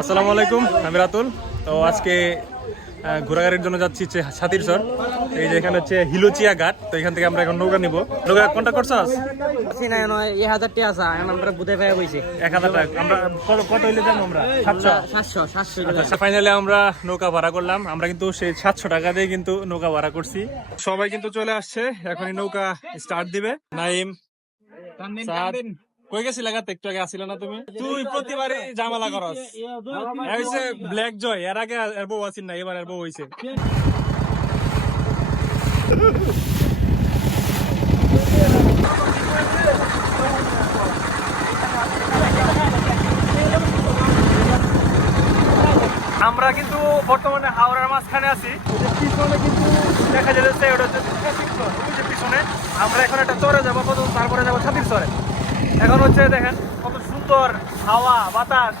আসসালামু আলাইকুম আমি রাতুল। তো আজকে আহ, ঘোরাঘাড়ির জন্য যাচ্ছি হচ্ছে ছাতির সর এই যে এখানে হচ্ছে হিলোচিয়া ঘাট তো এখান থেকে আমরা এখন নৌকা নিব। নৌকা কন্ট্যাক্ট করছস? আছি না নয় এই হাজার টাকা আছে এখন আমরা বুঝে পেয়ে বইছি। এক হাজার টাকা। আমরা কত- হইলে যাব আমরা? সাতশো? সাতশো সাতশো আচ্ছা ফাইনালি আমরা নৌকা ভাড়া করলাম। আমরা কিন্তু সেই সাতশো টাকা দিয়ে কিন্তু নৌকা ভাড়া করছি। সবাই কিন্তু চলে আসছে এখনই নৌকা স্টার্ট দিবে। নাইম কই গেছি লাগাতে একটু আগে না তুমি? তুই প্রতিবারই জামালা করস। হইছে ব্ল্যাক জয় এর আগে এর বউ আসিল না, এবার এর বউ হইছে। আমরা কিন্তু বর্তমানে হাওড়ার মাঝখানে আছি। পিছনে কিন্তু দেখা যাচ্ছে ওটা হচ্ছে পিছনে। আমরা এখন একটা চরে যাব, প্রথম তারপরে যাব ছাতির চরে। এখন হচ্ছে দেখেন কত সুন্দর হাওয়া বাতাস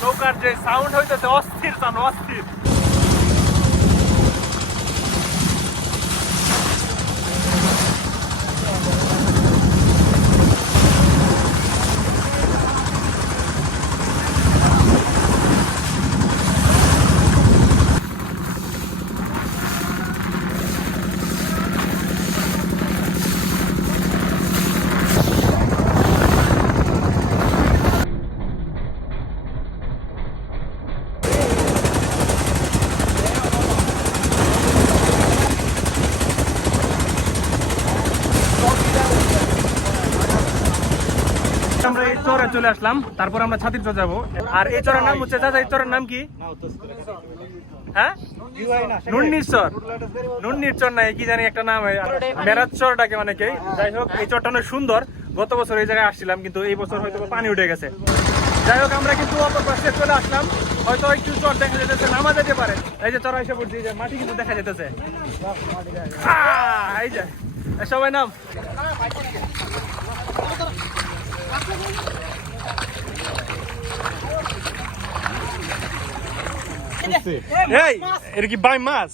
নৌকার যে সাউন্ড হইতেছে অস্থির সাউন্ড অস্থির আমরা এই চরে চলে আসলাম, তারপর আমরা ছাতির চর যাব। আর এই চরের নাম হচ্ছে, চাচা, এই চরের নাম কি? হ্যাঁ? কি জানি একটা অনেকেই যাই হোক, এই চরটা অনেক সুন্দর। গত বছর এই আসছিলাম, কিন্তু এই বছর হয়তো পানি উঠে গেছে। যাই হোক, আমরা কিন্তু চলে আসলাম। হয়তো একটু চর দেখা যেতেছে, নামা যেতে পারে। এই যে দেখা সবাই নাম? এই এটা কি বাই মাছ?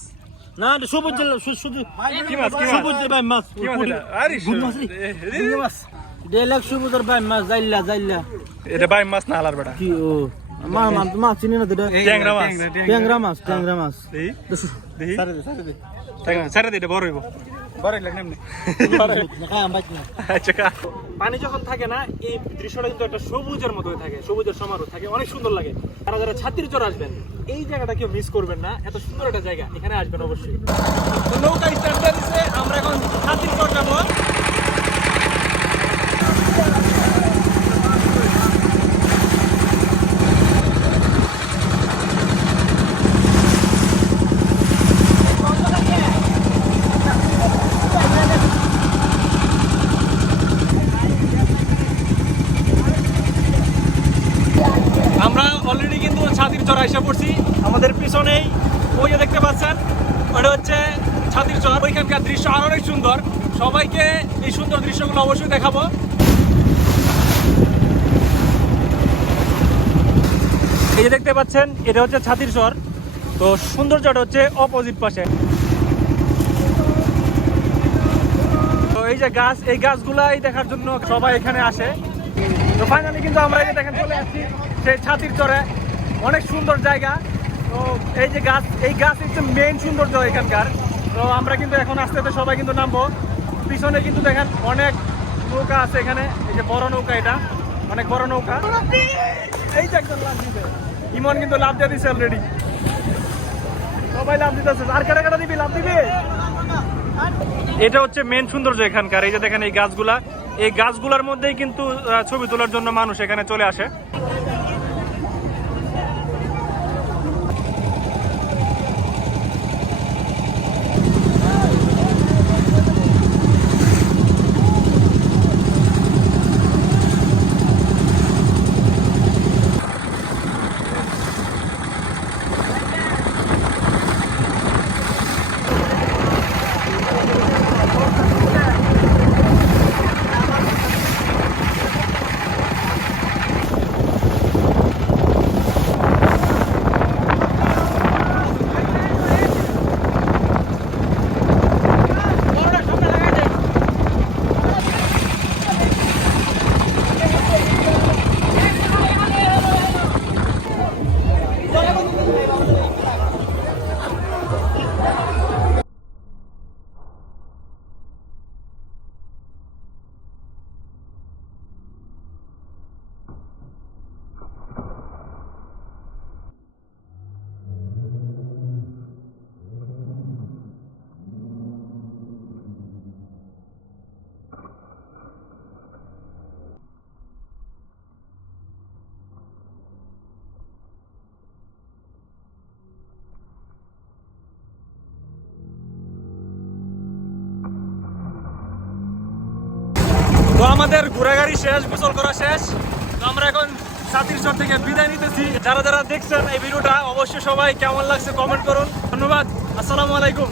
না সবুজ শুধু কি মাছ কি সবুজ বাই মাছ। কি মাছ আরে মাছ। এ, এ, মাছ। দেড় লাখ সুবুদর ভাই মাছ যাইলা যাইলা এটা বাই মাছ না আলার বেটা। কি ও। মা মা মাছ চিনি না তো ট্যাংরা মাছ। ট্যাংরা মাছ ট্যাংরা মাছ। দেই দেই ট্যাংরা সারে দে এটা বড় হইব। আচ্ছা পানি যখন থাকে না এই দৃশ্যটা কিন্তু একটা সবুজের মতো থাকে সবুজের সমারোহ থাকে অনেক সুন্দর লাগে। তারা যারা ছাত্রীর চর আসবেন এই জায়গাটা কেউ মিস করবেন না এত সুন্দর একটা জায়গা এখানে আসবেন অবশ্যই। তো নৌকা স্টার্ট দিচ্ছে আমরা এখন ছাত্রীর চর যাব আমরা অলরেডি কিন্তু ছাতির চর এসে পড়ছি। আমাদের পিছনেই ওই যে দেখতে পাচ্ছেন, ওটা হচ্ছে ছাতির চর। ওইখানকার দৃশ্য আরও অনেক সুন্দর। সবাইকে এই সুন্দর দৃশ্যগুলো অবশ্যই দেখাবো। এই যে দেখতে পাচ্ছেন, এটা হচ্ছে ছাতির চর। তো সৌন্দর্যটা হচ্ছে অপোজিট পাশে। তো এই যে গাছ, এই গাছগুলাই দেখার জন্য সবাই এখানে আসে। তো ফাইনালি কিন্তু আমরা এই দেখেন চলে আসছি সেই ছাতির চরে। অনেক সুন্দর জায়গা। তো এই যে গাছ, এই গাছ হচ্ছে মেইন সৌন্দর্য এখানকার। তো আমরা কিন্তু এখন আস্তে আস্তে সবাই কিন্তু নামবো। পিছনে কিন্তু দেখেন অনেক নৌকা আছে এখানে। এই যে বড় নৌকা এটা। অনেক বড় নৌকা। এই যে একজন লাভ দিবে ইমন কিন্তু লাভ দিয়ে দিছে অলরেডি সবাই লাভ দিতেছে। আর কারা কারা দিবি? লাভ দিবি? এটা হচ্ছে মেন সৌন্দর্য এখানকার। এই যে দেখেন এই গাছগুলা। এই গাছগুলোর মধ্যেই কিন্তু ছবি তোলার জন্য মানুষ এখানে চলে আসে। আমাদের ঘোরাঘুরি শেষ, গোসল করা শেষ। তো আমরা এখন সাথীর চর থেকে বিদায় নিতেছি। যারা যারা দেখছেন এই ভিডিওটা, অবশ্যই সবাই কেমন লাগছে কমেন্ট করুন। ধন্যবাদ। আসসালামু আলাইকুম।